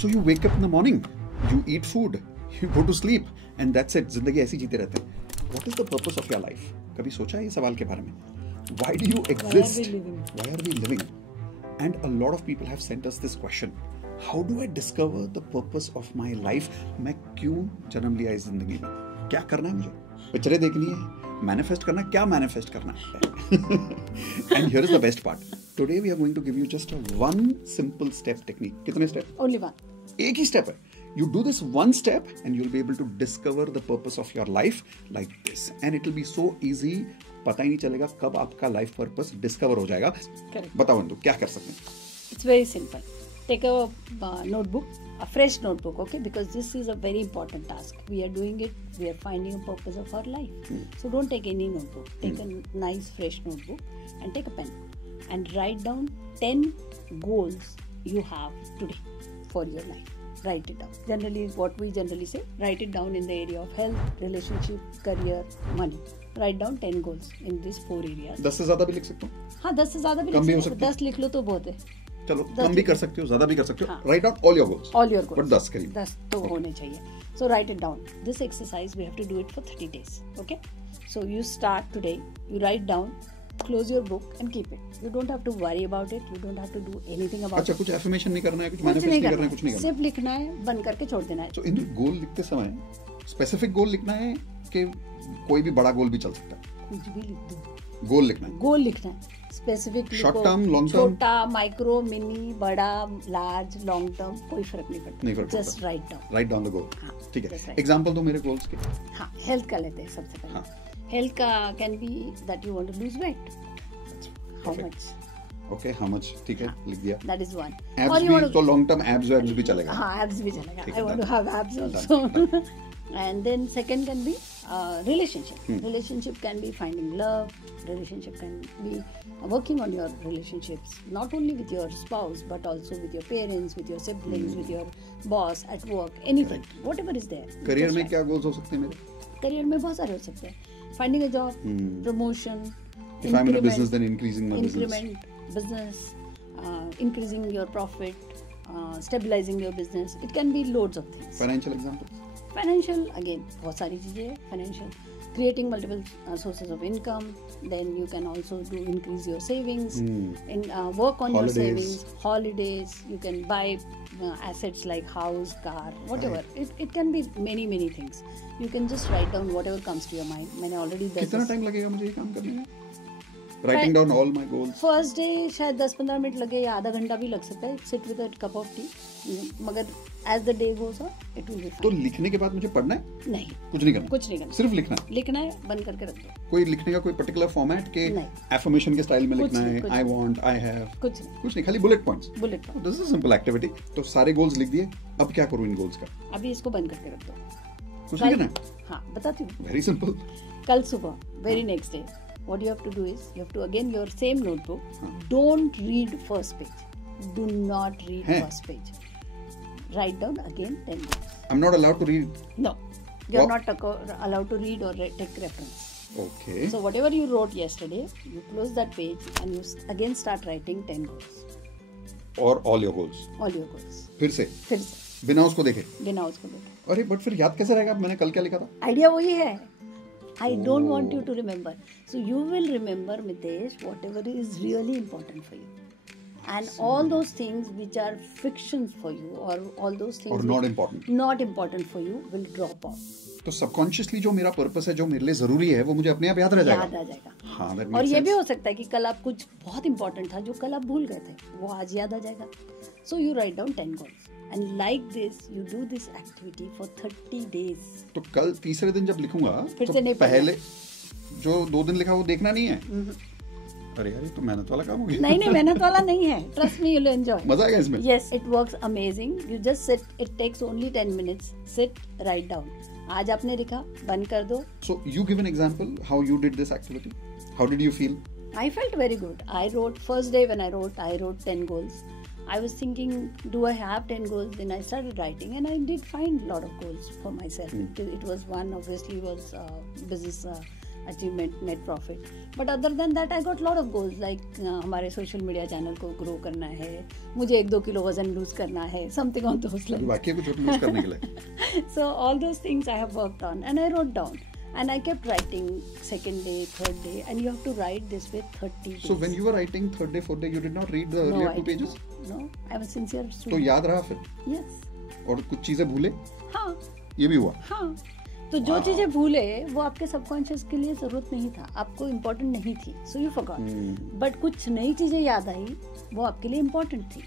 So you wake up in the morning, you eat food, you go to sleep, and that's it. जिंदगी ऐसी जीते रहते हैं. What is the purpose of your life? कभी सोचा है ये सवाल के बारे में? Why do you exist? Why are we living? And a lot of people have sent us this question. How do I discover the purpose of my life? मैं क्यों जन्म लिया इस जिंदगी में? क्या करना है मुझे? पिक्चरें देखनी है? मैनिफेस्ट करना? क्या मैनिफेस्ट करना है? And here is the best part. Today we are going to give you just a one simple step technique. कितने step? Only one. एक ही step है. You do this one step and you'll be able to discover the purpose of your life like this. And it will be so easy. पता ही नहीं चलेगा कब आपका life purpose discover हो जाएगा. Correct. बताओ अंदु क्या कर सकते हैं? It's very simple. Take a notebook, a fresh notebook, okay? Because this is a very important task. We are doing it. We are finding a purpose of our life. So don't take any notebook. Take a nice fresh notebook and take a pen and write down 10 goals you have today for your life. Write it down. Generally, what we generally say, write it down in the area of health, relationship, career, money. Write down 10 goals in these 4 areas. 10 से ज्यादा भी लिख सकते हो? हाँ, 10 से ज्यादा भी कम भी हो लिख सकते हो. 10 लिख लो तो बहुत है. चलो कम भी कर सकते हो, ज्यादा भी कर सकते हो. हाँ. Write down all your goals. All your goals. But 10 करीब. 10 तो होने चाहिए. So write it down. This exercise we have to do it for 30 days. Okay? So you start today. You write down. Close your book and keep it. You don't have to worry about it. You don't have to do anything about अच्छा, it. कुछ affirmation नहीं करना है, कुछ manifest नहीं करना है, कुछ नहीं करना. सिर्फ लिखना है, बंद करके छोड़ देना है. So इन गोल लिखते समय स्पेसिफिक गोल लिखना है कि कोई भी बड़ा गोल भी चल सकता है? कुछ भी लिख दो. गोल लिखना है. गोल लिखना है. Specific short term, long term, छोटा, माइक्रो, मिनी, बड़ा, लार्ज, लॉन्ग टर्म, कोई फर्क नहीं पड़ता. नहीं फर्क पड़ता. Just write down. Write down the goal. हाँ, ठीक है. just write. एग्जांपल दो मेरे गोल्स के. हाँ, हेल्थ का लेते हैं सबसे पहले. हाँ. हेल्थ का can be that you want to lose weight. How Perfect. Much? Okay, how much? ठीक है, लिख दिया. That is one. Abs Or you भी want to तो लॉन्ग टर्म एब्स भी चलेगा. हाँ, abs भी चलेगा. ठीक I है, want to done. have abs Done, also. done. And then second can be relationship. Relationship can be finding love. Relationship can be working on your relationships, not only with your spouse but also with your parents, with your siblings, with your boss at work, anything, whatever is there. Career में क्या goals हो सकते हैं मेरे? Career में बहुत सारे हो सकते हैं. Finding a job, promotion, If I'm in a business, then increasing my increment, business, increasing your profit, stabilizing your business. It can be loads of things. Financial example. Financial, again, बहुत सारी चीजें हैं. Financial, creating multiple sources of income. Then you can also do increase your savings, and work on Holidays. your savings. Holidays, you can buy assets like house, car, whatever. It can be many things. You can just write down whatever comes to your mind. मैंने already कितना time लगेगा मुझे ये काम करने में? Writing down all my goals. First day शायद 10-15 minute लगे या आधा घंटा भी लग सकता है. Sit with a cup of tea. मगर as the day goes on it will be तो फाइन. लिखने के बाद मुझे पढ़ना है? नहीं, कुछ नहीं करना. कुछ नहीं करना. सिर्फ लिखना है. लिखना है, बंद करके रख दो. कोई लिखने का कोई पर्टिकुलर फॉर्मेट के नहीं. एफर्मेशन के स्टाइल में कुछ लिखना नहीं, है? कुछ आई नहीं. वांट, आई हैव, कुछ नहीं, खाली bullet points. Bullet point. This is a simple activity. तो सारे गोल्स लिख दिए. अब क्या करूं इन गोल्स का? अभी इसको बंद करके रख दो. कुछ नहीं करना है. हाँ, बताती हूँ. Very simple. कल सुबह, very next day, what you have to do is you have to again your same notebook. Don't read first page. Do not read first page. Write down again 10 goals. I'm not allowed to read. No, you're What? not allowed to read or take reference. Okay. So whatever you wrote yesterday, you close that page and you again start writing 10 goals. और all your goals. All your goals. फिर से बिना उसको देखे. बिना उसको देखे. अरे बट फिर याद कैसे रहेगा मैंने कल क्या लिखा था? आइडिया वही है. I don't want you to remember. So you will remember, Mitesh, whatever is really important for you. And all those things which are fictions for you, or all those things और not important. not important for you, will drop off. तो subconsciously जो मेरा purpose है, जो मेरे लिए जरूरी है, वो मुझे अपने आप याद रह जाएगा. याद आ जाएगा. हाँ, that और makes ये sense. भी हो सकता है कि कल आप कुछ बहुत इंपॉर्टेंट था जो कल आप भूल गए थे, वो आज याद आ जाएगा. So you write down 10 goals. And like this, you do this activity for 30 days. तो कल तीसरे दिन जब लिखूंगा फिर तो से नहीं पहले जो 2 दिन लिखा वो देखना नहीं है. अरे यार ये तो मेहनत वाला काम हो गया. नहीं मेहनत वाला नहीं है. Trust me, you'll enjoy. मजा आएगा इसमें. Yes, it works amazing. You just sit. It takes only 10 minutes. Sit, write down. आज आपने लिखा, बंद कर दो. So you give an example how you did this activity. How did you feel? I felt very good. I wrote first day when I wrote 10 goals. I was thinking, do I have 10 goals? Then I started writing, and I did find a lot of goals for myself. It was one, obviously, was business achievement, net profit. But other than that, I got lot of goals like हमारे social media channel को grow करना है, मुझे 1-2 kilo वजन lose करना है, something on those lines. बाकी कुछ lose करने के लिए. So all those things I have worked on and I wrote down. And I kept writing second day, third day, and you have to write this with 30 days. So when you were writing third day, fourth day, you did not read the earlier 2 pages? No, I was sincere student. तो याद रहा फिर? Yes. और कुछ चीजें भूले? हाँ. ये भी हुआ? हाँ. तो जो चीजें भूले वो आपके सबकॉन्शियस के लिए जरूरत नहीं था, आपको इम्पोर्टेंट नहीं थी, so you forgot. But कुछ नई चीजें याद आई, वो आपके लिए इम्पोर्टेंट थी.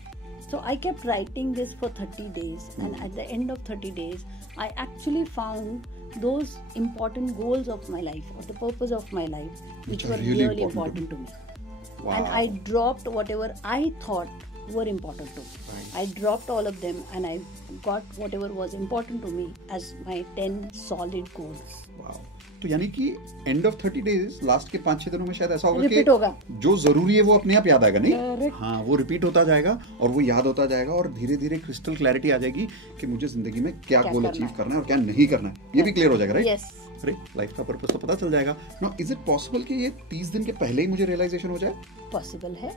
So I kept writing this for 30 days, and at the end of 30 days, I actually found those important goals of my life or the purpose of my life, which were really important to me. Wow. And I dropped whatever I thought were important to me. Right. I dropped all of them, and I got whatever was important to me as my 10 solid goals. Wow. तो यानी कि end of 30 days last के 5-6 दिनों में शायद ऐसा होगा repeat होगा, जो जरूरी है वो अपने आप याद आएगा, नहीं? Correct. हाँ, वो रिपीट होता जाएगा और वो याद होता जाएगा और धीरे धीरे क्रिस्टल क्लैरिटी आ जाएगी कि मुझे जिंदगी में क्या गोल अचीव करना है और क्या नहीं करना है, ये भी क्लियर हो जाएगा, राइट? Yes. अरे लाइफ का पर्पस तो पता चल जाएगा. नाउ इज इट पॉसिबल कि ये 30 दिन के पहले ही मुझे रियलाइजेशन हो जाए? पॉसिबल है.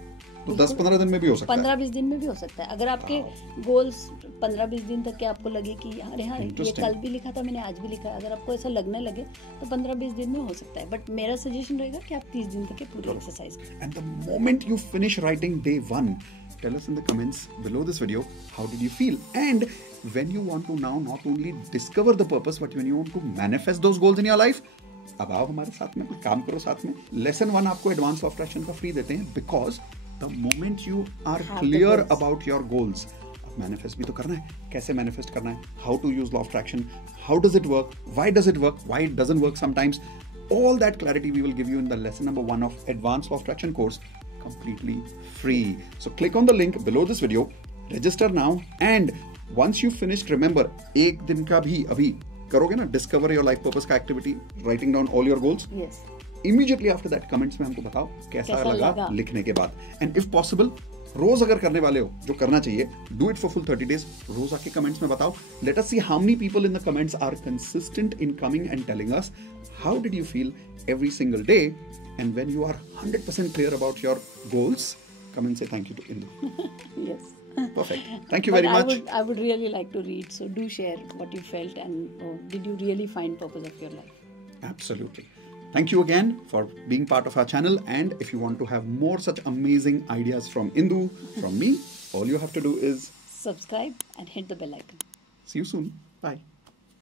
तो 10-15 दिन में भी हो सकता है. 15-20 दिन में भी हो सकता है. अगर आपके गोल्स 15-20 दिन तक के आपको लगे कि अरे हाँ ये कल भी लिखा था मैंने, आज भी लिखा है, अगर आपको ऐसा लगने लगे तो 15-20 दिन में हो सकता है. बट मेरा सजेशन रहेगा कि आप 30 दिन तक के पूरी एक्सरसाइज करें. And the moment you finish writing day 1, tell us in the comments below this video, how did you feel? And when you want to now not only discover the purpose, but when you want to manifest those goals in your life, अब आओ हमारे साथ में, काम करो साथ में. Lesson 1 आपको एडवांस ऑफ अट्रैक्शन का फ्री देते हैं, because the moment you are clear about your goals, manifest भी तो करना है. कैसे मैनिफेस्ट करना है, how to use law of attraction, how does it work, why does it work, why it doesn't work sometimes, all that clarity we will give you in the lesson number 1 of Advanced Law of Attraction course, completely free. So click on the link below this video, register now, and once you finished, remember, एक दिन का भी अभी करोगे ना discover your life purpose का activity, writing down all your goals. Yes. Immediately after that comments में हमको बताओ कैसा लगा लिखने के बाद. And if possible, रोज अगर करने वाले हो, जो करना चाहिए, do it for full 30 days. रोज आके कमेंट्स में बताओ. Let us see how many people in the comments are consistent in coming and telling us how did you feel every single day. And when you are 100% clear about your goals, come and say thank you to Indu. Yes. Perfect. Thank you very much. I would really like to read, so do share what you felt and did you really find purpose of your life. Absolutely. Thank you again for being part of our channel, and if you want to have more such amazing ideas from Indu, from me, all you have to do is subscribe and hit the bell icon. see you soon. Bye.